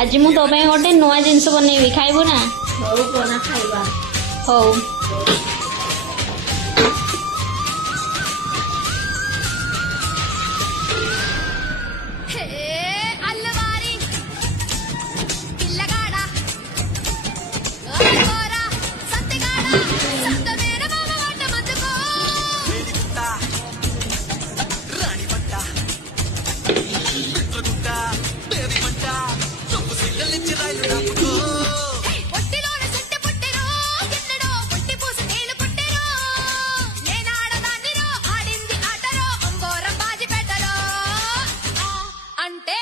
ଆଜି ମୁଁ ତୋ ପାଇଁ ଗୋଟେ ନୂଆ ଜିନିଷ ବନେଇବି, ଖାଇବୁ ନା? ହଉ ବନା ଖାଇବା। ହଉ। అంటే